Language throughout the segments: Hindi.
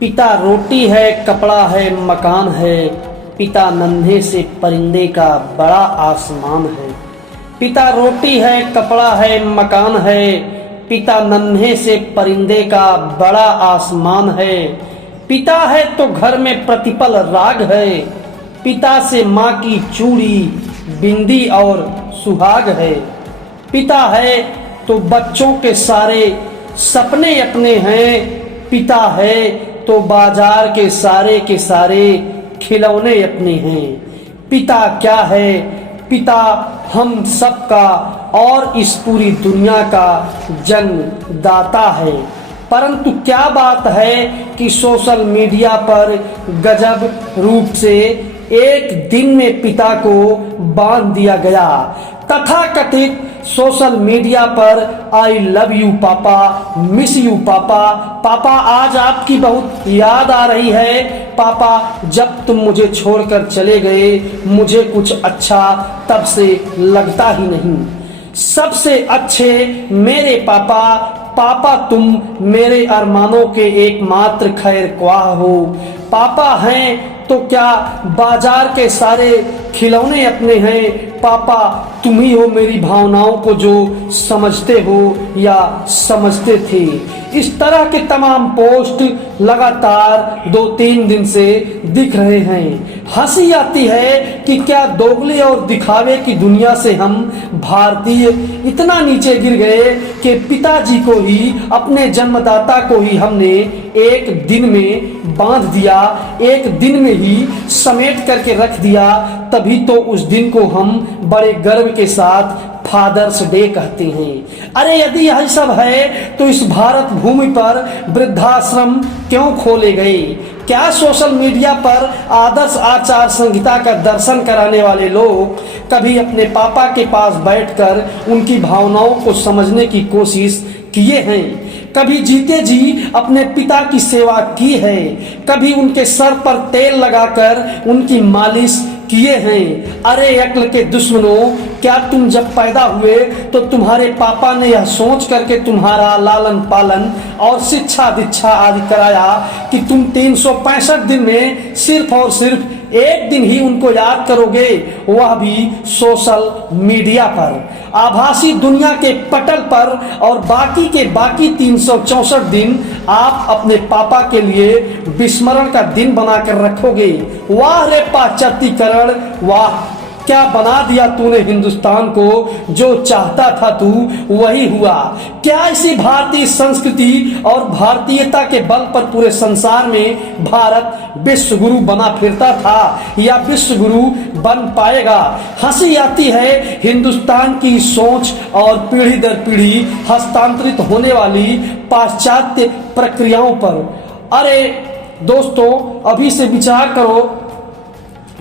पिता रोटी है, कपड़ा है, मकान है। पिता नन्हे से परिंदे का बड़ा आसमान है। पिता रोटी है, कपड़ा है, मकान है। पिता नन्हे से परिंदे का बड़ा आसमान है। पिता है तो घर में प्रतिपल राग है। पिता से माँ की चूड़ी, बिंदी और सुहाग है। पिता है तो बच्चों के सारे सपने अपने हैं। पिता है तो बाजार के सारे खिलौने अपने हैं। पिता क्या है? पिता हम सबका और इस पूरी दुनिया का जन्मदाता है। परंतु क्या बात है कि सोशल मीडिया पर गजब रूप से एक दिन में पिता को बांध दिया गया। तथाकथित सोशल मीडिया पर आई लव यू पापा, मिस यू पापा, पापा आज आपकी बहुत याद आ रही है, पापा जब तुम मुझे छोड़कर चले गए मुझे कुछ अच्छा तब से लगता ही नहीं। सबसे अच्छे मेरे पापा, पापा तुम मेरे अरमानों के एकमात्र खैर ख्वाह हो। पापा हैं तो क्या बाजार के सारे खिलौने अपने हैं। पापा तुम ही हो मेरी भावनाओं को जो समझते हो या समझते थे। इस तरह के तमाम पोस्ट लगातार 2-3 दिन से दिख रहे हैं। हंसी आती है कि क्या दोगले और दिखावे की दुनिया से हम भारतीय इतना नीचे गिर गए कि पिताजी को ही, अपने जन्मदाता को ही हमने एक दिन में बांध दिया, एक दिन में ही समेट करके रख दिया। तभी तो उस दिन को हम बड़े गर्व के साथ फादर्स डे कहते हैं। अरे यदि यह सब है तो इस भारत भूमि पर वृद्धाश्रम क्यों खोले गए? क्या सोशल मीडिया पर आदर्श आचार संहिता का दर्शन कराने वाले लोग कभी अपने पापा के पास बैठकर उनकी भावनाओं को समझने की कोशिश किए हैं? कभी जीते जी अपने पिता की सेवा की है? कभी उनके सर पर तेल लगाकर उनकी मालिश किए हैं? अरे अक्ल के दुश्मनों, क्या तुम जब पैदा हुए तो तुम्हारे पापा ने यह सोच करके तुम्हारा लालन पालन और शिक्षा दीक्षा आदि कराया कि तुम 365 दिन में सिर्फ और सिर्फ एक दिन ही उनको याद करोगे, वह भी सोशल मीडिया पर, आभासी दुनिया के पटल पर, और बाकी के बाकी 364 दिन आप अपने पापा के लिए विस्मरण का दिन बनाकर रखोगे। वाह रे पाश्चात्यकरण, वाह क्या बना दिया तूने हिंदुस्तान को, जो चाहता था तू वही हुआ। क्या इसी भारतीय संस्कृति और भारतीयता के बल पर पूरे संसार में भारत विश्व गुरु बना फिरता था या विश्व गुरु बन पाएगा? हंसी आती है हिंदुस्तान की सोच और पीढ़ी दर पीढ़ी हस्तांतरित होने वाली पाश्चात्य प्रक्रियाओं पर। अरे दोस्तों, अभी से विचार करो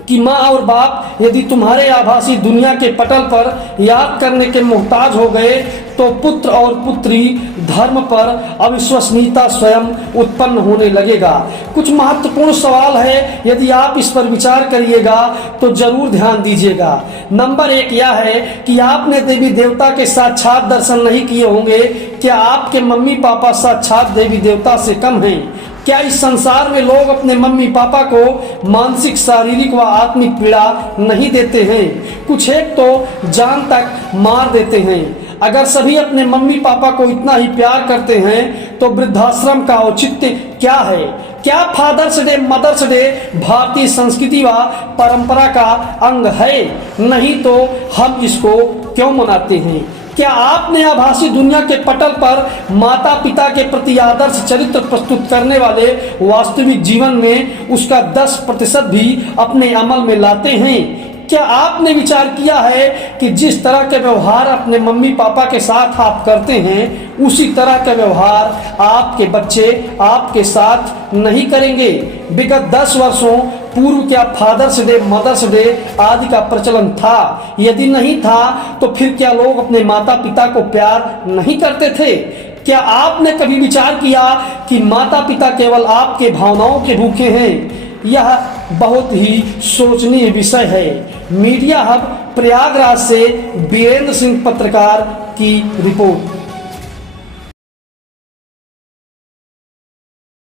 कि माँ और बाप यदि तुम्हारे आभासी दुनिया के पटल पर याद करने के मोहताज हो गए तो पुत्र और पुत्री धर्म पर अविश्वसनीयता स्वयं उत्पन्न होने लगेगा। कुछ महत्वपूर्ण सवाल है, यदि आप इस पर विचार करिएगा तो जरूर ध्यान दीजिएगा। नंबर 1 यह है कि आपने देवी देवता के साक्षात दर्शन नहीं किए होंगे। क्या आपके मम्मी पापा साक्षात देवी देवता से कम हैं? क्या इस संसार में लोग अपने मम्मी पापा को मानसिक, शारीरिक व आत्मिक पीड़ा नहीं देते हैं? कुछ एक तो जान तक मार देते हैं। अगर सभी अपने मम्मी पापा को इतना ही प्यार करते हैं तो वृद्धाश्रम का औचित्य क्या है? क्या फादर्स डे, मदर्स डे भारतीय संस्कृति व परंपरा का अंग है? नहीं तो हम इसको क्यों मनाते हैं? क्या आपने आभासी दुनिया के पटल पर माता पिता के प्रति आदर्श चरित्र प्रस्तुत करने वाले वास्तविक जीवन में उसका 10% भी अपने अमल में लाते हैं? क्या आपने विचार किया है कि जिस तरह के व्यवहार अपने मम्मी पापा के साथ आप करते हैं उसी तरह का व्यवहार आपके बच्चे आपके साथ नहीं करेंगे? विगत 10 वर्षों पूर्व क्या फादर्स डे, मदर्स डे आदि का प्रचलन था? यदि नहीं था तो फिर क्या लोग अपने माता पिता को प्यार नहीं करते थे? क्या आपने कभी विचार किया कि माता पिता केवल आपके भावनाओं के भूखे हैं? यह बहुत ही सोचनीय विषय है। मीडिया हब प्रयागराज से वीरेंद्र सिंह पत्रकार की रिपोर्ट।